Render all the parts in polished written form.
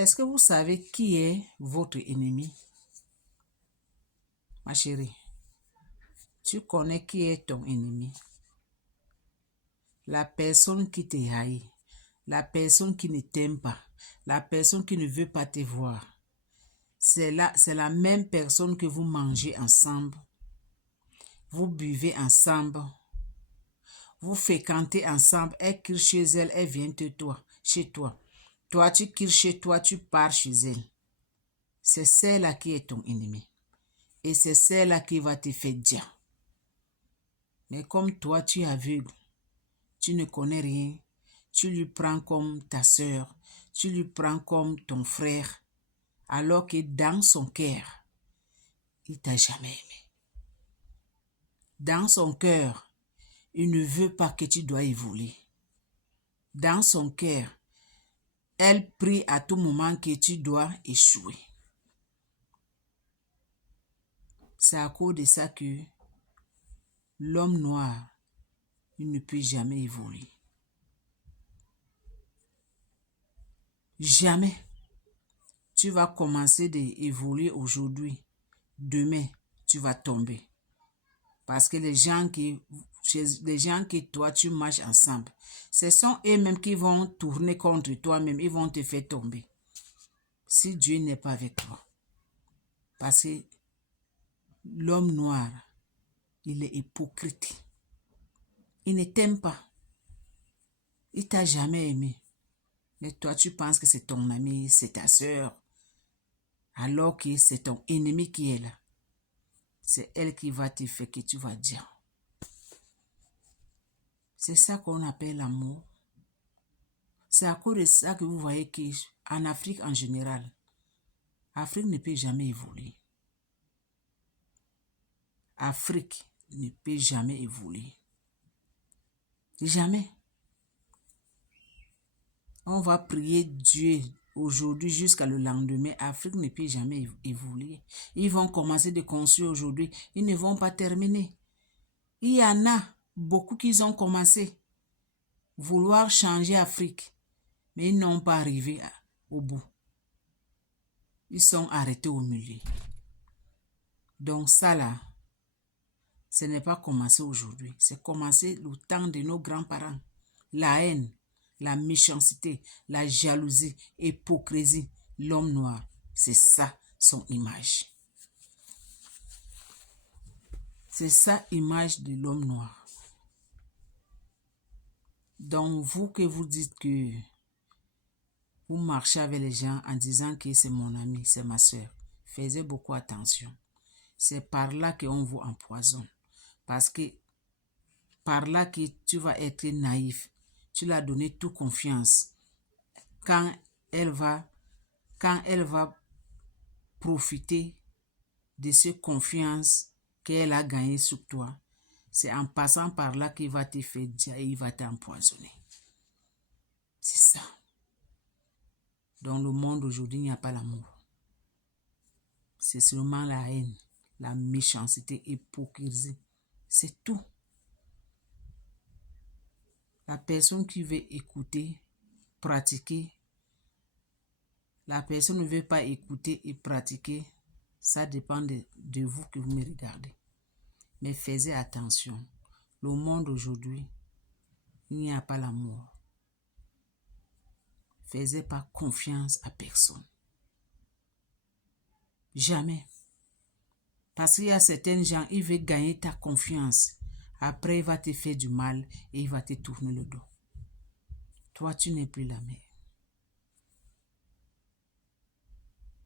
Est-ce que vous savez qui est votre ennemi? Ma chérie, tu connais qui est ton ennemi? La personne qui te haït, la personne qui ne t'aime pas, la personne qui ne veut pas te voir. C'est la même personne que vous mangez ensemble, vous buvez ensemble, vous fréquentez ensemble, elle crie chez elle, elle vient chez toi. Toi, tu cries chez toi, tu pars chez elle. C'est celle-là qui est ton ennemi. Et c'est celle-là qui va te faire dire. Mais comme toi, tu es aveugle, tu ne connais rien, tu lui prends comme ta soeur, tu lui prends comme ton frère, alors que dans son cœur, il t'a jamais aimé. Dans son cœur, il ne veut pas que tu dois évoluer. Dans son cœur, elle prie à tout moment que tu dois échouer. C'est à cause de ça que l'homme noir, il ne peut jamais évoluer. Jamais. Tu vas commencer d'évoluer aujourd'hui. Demain, tu vas tomber. Parce que les gens que toi, tu marches ensemble, ce sont eux-mêmes qui vont tourner contre toi-même. Ils vont te faire tomber. Si Dieu n'est pas avec toi. Parce que l'homme noir, il est hypocrite. Il ne t'aime pas. Il t'a jamais aimé. Mais toi, tu penses que c'est ton ami, c'est ta soeur. Alors que c'est ton ennemi qui est là. C'est elle qui va te faire que tu vas dire. C'est ça qu'on appelle l'amour. C'est à cause de ça que vous voyez qu'en Afrique en général, l'Afrique ne peut jamais évoluer. L'Afrique ne peut jamais évoluer. Jamais. On va prier Dieu aujourd'hui jusqu'à le lendemain. L'Afrique ne peut jamais évoluer. Ils vont commencer de construire aujourd'hui. Ils ne vont pas terminer. Il y en a beaucoup qui ont commencé vouloir changer l'Afrique. Mais ils n'ont pas arrivé au bout. Ils sont arrêtés au milieu. Donc ça là, ce n'est pas commencé aujourd'hui. C'est commencé le temps de nos grands-parents. La haine, la méchanceté, la jalousie, l'hypocrisie, l'homme noir. C'est ça son image. C'est ça l'image de l'homme noir. Donc vous que vous dites que vous marchez avec les gens en disant que c'est mon ami, c'est ma soeur, faites beaucoup attention. C'est par là qu'on vous empoisonne. Parce que par là que tu vas être naïf. Tu l'as donné toute confiance. Quand elle va profiter de cette confiance qu'elle a gagnée sur toi, c'est en passant par là qu'il va te faire dire et il va t'empoisonner. C'est ça. Dans le monde aujourd'hui, il n'y a pas l'amour. C'est seulement la haine, la méchanceté, l'hypocrisie. C'est tout. La personne qui veut écouter, pratiquer, la personne ne veut pas écouter et pratiquer, ça dépend de vous que vous me regardez. Mais faites attention. Le monde aujourd'hui, il n'y a pas l'amour. Faites pas confiance à personne. Jamais. Parce qu'il y a certains gens, ils veulent gagner ta confiance. Après, il va te faire du mal et il va te tourner le dos. Toi, tu n'es plus la mère.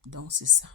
Donc, c'est ça.